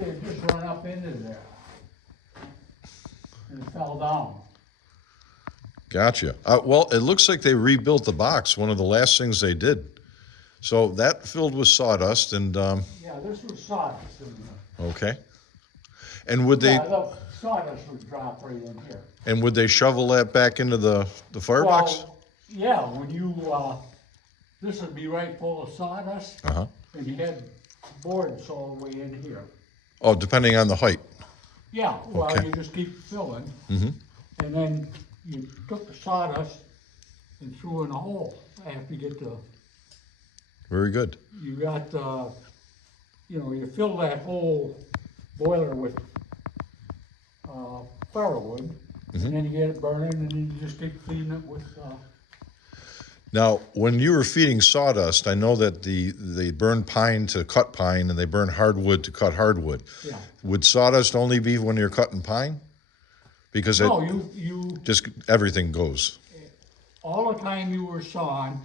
It just run up into there. And it fell down. Gotcha. Well, it looks like they rebuilt the box, one of the last things they did. So that filled with sawdust and, Yeah, this was sawdust in there. okay. And would they, Yeah, the sawdust would drop right in here. and would they shovel that back into the firebox? Well, yeah, when you, this would be right full of sawdust, Uh-huh. and you had boards all the way in here. Oh, depending on the height. Yeah, well, Okay. you just keep filling, Mm-hmm. and then you took the sawdust and threw in a hole after you get the, Very good. you got, you fill that whole boiler with, firewood, Mm-hmm. and then you get it burning, and then you just keep feeding it with, Now, when you were feeding sawdust, I know that they burn pine to cut pine and they burn hardwood to cut hardwood. yeah. Would sawdust only be when you're cutting pine? Because it No, you, just, everything goes. all the time you were sawing,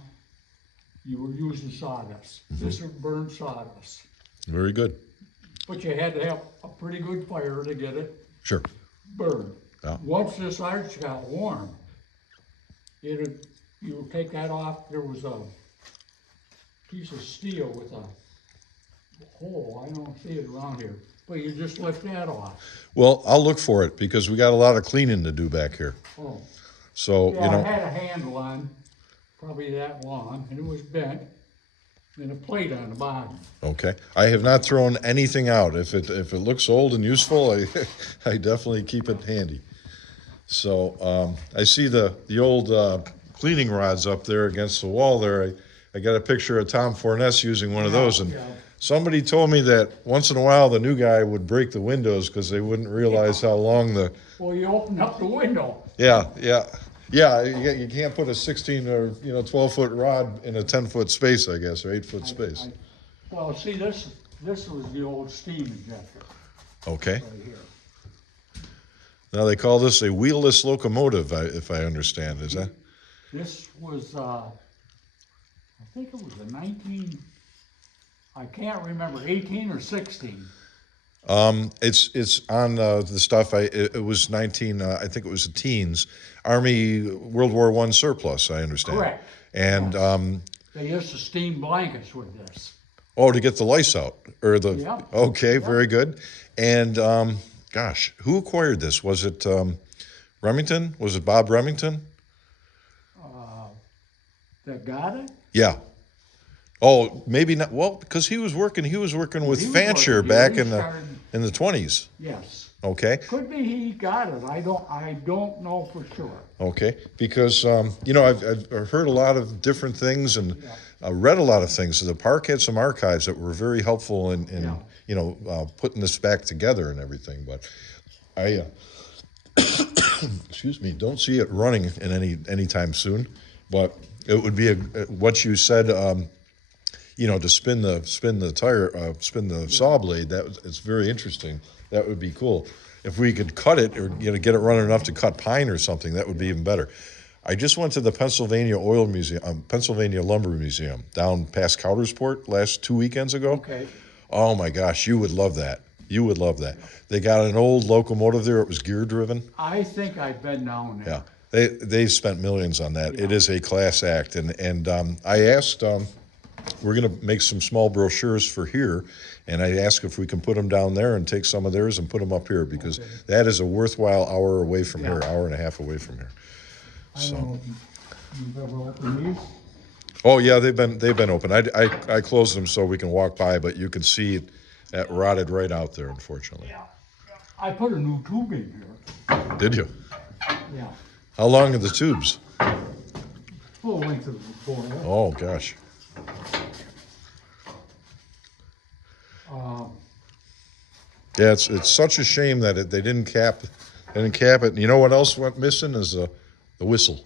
you were using sawdust. Mm-hmm. This would burn sawdust. Very good. But you had to have a pretty good fire to get it Sure. burned. Yeah. Once this arch got warm, you would take that off, there was a piece of steel with a hole, I don't see it around here, but you just lift that off. Well, I'll look for it because we got a lot of cleaning to do back here. Oh, So, yeah, you it know, had a handle on, probably that long, and it was bent, and a plate on the bottom. okay. I have not thrown anything out. If it looks old and useful, I definitely keep it handy. So, I see the old cleaning rods up there against the wall there. I got a picture of Tom Forness using one of those, and Yeah. somebody told me that once in a while the new guy would break the windows because they wouldn't realize how long the, Well, you open up the window. yeah, you can't put a 16 or 12-foot rod in a 10-foot space, I guess, or 8-foot space. Well, see, this was the old steam injector Okay. right here. Now they call this a wheelless locomotive, if I understand. Is that? This was, I think it was a 19, I can't remember, 18 or 16. It's on the stuff. It was 19. I think it was the teens. Army World War I surplus. I understand. Correct. And They used to steam blankets with this. oh, to get the lice out or the. Yeah. Okay, very good. And gosh, who acquired this? Was it Remington? Was it Bob Remington? That got it? Yeah. Oh, maybe not. Well, because he was working with He was Fancher working, back he in started- the 20s. Yes. Okay. Could be he got it. I don't know for sure. Okay, because I've heard a lot of different things and read a lot of things. The park had some archives that were very helpful in putting this back together and everything. But I, excuse me, don't see it running in anytime soon. But it would be what you said. To spin the tire, spin the saw blade. It's very interesting. That would be cool. If we could cut it or get it running enough to cut pine or something, that would be even better. I just went to the Pennsylvania Oil Museum, Pennsylvania Lumber Museum down past Coudersport 2 weekends ago. Okay. Oh my gosh, you would love that. You would love that. They got an old locomotive there. It was gear driven. I think I've been down there. Yeah, they spent millions on that. It is a class act, and I asked. We're going to make some small brochures for here, and I asked if we can put them down there and take some of theirs and put them up here because that is a worthwhile hour away from here, hour and a half away from here. I don't know if you've ever opened these. Oh yeah, they've been open. I closed them so we can walk by, but you can see that rotted right out there, unfortunately. Yeah. I put a new tube in here. Did you? Yeah. How long are the tubes? Full length of the boiler. Oh gosh. Yeah, it's such a shame that they didn't cap it. You know what else went missing is the whistle,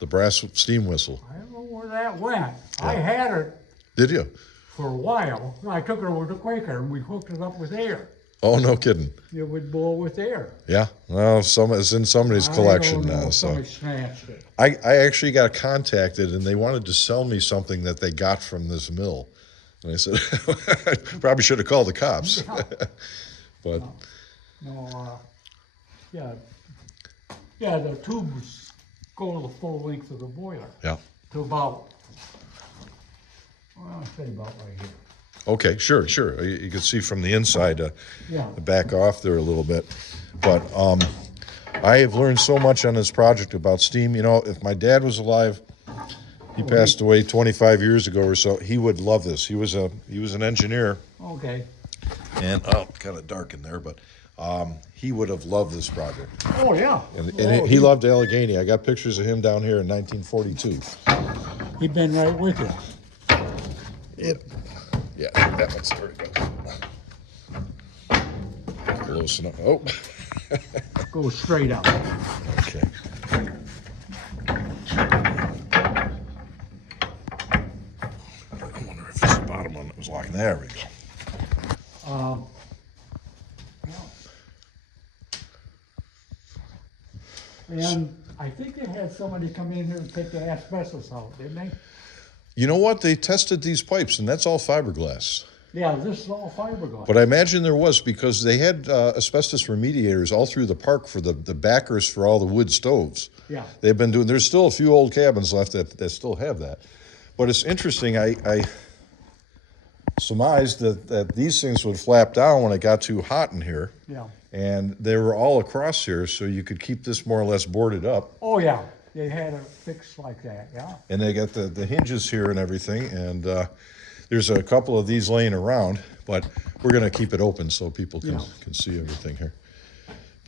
the brass steam whistle. I don't know where that went. I had it Did you? for a while. I took it over to Quaker and we hooked it up with air. Oh, no kidding. It would blow with air. Yeah. Well, it's in somebody's collection I don't know now. if So somebody snatched it. I actually got contacted and they wanted to sell me something that they got from this mill. And I said, I probably should have called the cops. But No, yeah, yeah, the tubes go the full length of the boiler yeah. to about, well, I'll say about right here. Okay, sure, sure. You can see from the inside, Yeah. back off there a little bit. But I have learned so much on this project about steam. You know, if my dad was alive, he passed away 25 years ago or so, he would love this. He was an engineer, Okay. and kind of dark in there, but he would have loved this project. Oh, yeah. And he loved Allegany. I got pictures of him down here in 1942. He'd been right with you. Yeah, that one's there. Close enough. Oh. Go straight up. Okay. I wonder if it's the bottom one that was locking. There we go. And I think they had somebody come in here and take the asbestos out, didn't they? You know what? They tested these pipes, and that's all fiberglass. Yeah, this is all fiberglass. But I imagine there was, because they had asbestos remediators all through the park for the backers for all the wood stoves. Yeah. They've been doing, there's still a few old cabins left that still have that. But it's interesting, I surmised that these things would flap down when it got too hot in here. Yeah. And they were all across here, so you could keep this more or less boarded up. Oh, yeah. They had it fixed like that, yeah. And they got the hinges here and everything, and there's a couple of these laying around, but we're gonna keep it open so people can see everything here.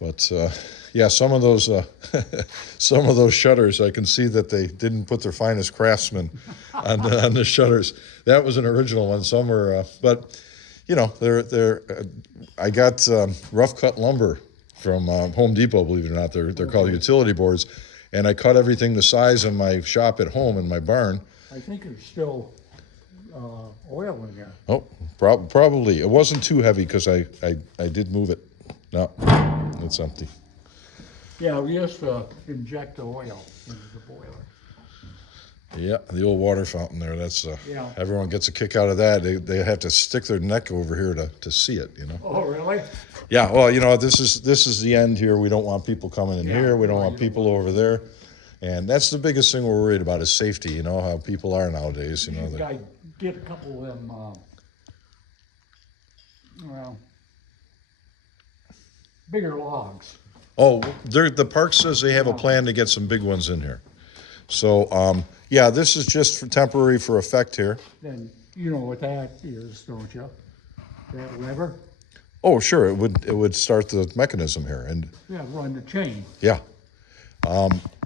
But yeah, some of those some of those shutters, I can see that they didn't put their finest craftsmen on the shutters. That was an original one. Some were, but you know, I got rough cut lumber from Home Depot. Believe it or not, they're called utility boards. And I cut everything the size in my shop at home in my barn. I think there's still oil in there. Oh, probably. It wasn't too heavy because I did move it. No, it's empty. Yeah, we used to inject the oil into the boiler. Yeah, the old water fountain there. That's Yeah. everyone gets a kick out of that. They have to stick their neck over here to see it. You know. Oh, really? Yeah. Well, you know, this is the end here. We don't want people coming in Yeah. here. We don't want Right. people over there. And that's the biggest thing we're worried about is safety. You know how people are nowadays. You know. I get a couple of them, well, bigger logs. Oh, the park says they have a plan to get some big ones in here. So, yeah, this is just for temporary for effect here. Then you know what that is, don't you? That lever? Oh, sure, it would start the mechanism here, and Yeah, run the chain. yeah.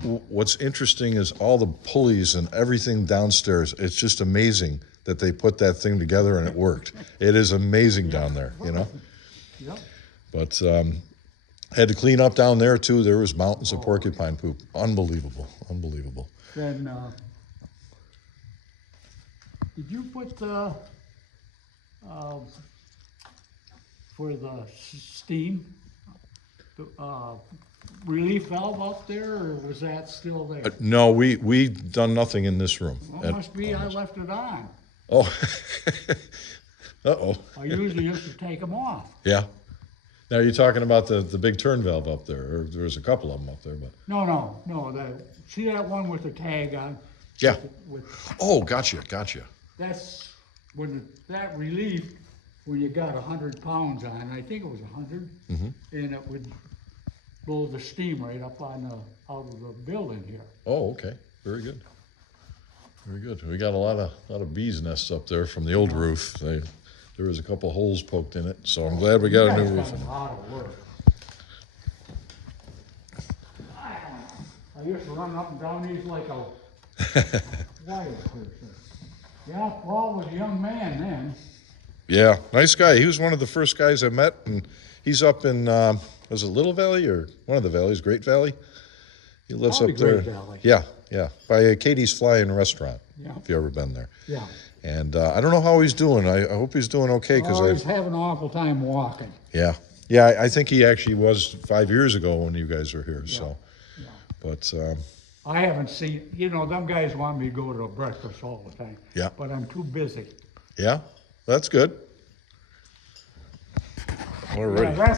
What's interesting is all the pulleys and everything downstairs. It's just amazing that they put that thing together and it worked. It is amazing down there, you know. Yep. But had to clean up down there too. There was mountains of porcupine poop. Unbelievable, unbelievable. Then, did you put the, for the steam, the, relief valve up there, or was that still there? No, we done nothing in this room. Well, must be I left it on. Oh, uh-oh. I usually used to take them off. Yeah. Now you're talking about the big turn valve up there, or there's a couple of them up there, but. No, see that one with the tag on? Yeah. With, Oh, gotcha. that's when that relief, when you got 100 pounds on, I think it was 100, and it would blow the steam right up on out of the building here. Oh, okay. Very good. Very good. We got a lot of bees nests up there from the old roof. There was a couple holes poked in it, so I'm glad we got a new roof. That's a lot of work. I used to run up and down these like a wire person. Yeah, Paul was a young man then. Yeah, nice guy. He was one of the first guys I met, and he's up in was it Little Valley or one of the valleys, Great Valley? He lives Probably up there. Great Valley. Yeah, by Katie's Fly-In restaurant. Yeah. If you ever been there. Yeah. And I don't know how he's doing. I hope he's doing okay because Oh, he's having an awful time walking. Yeah, I think he actually was 5 years ago when you guys were here. So, Yeah. but I haven't seen, them guys want me to go to breakfast all the time. Yeah. But I'm too busy. yeah, that's good. Alrighty. Yeah, that's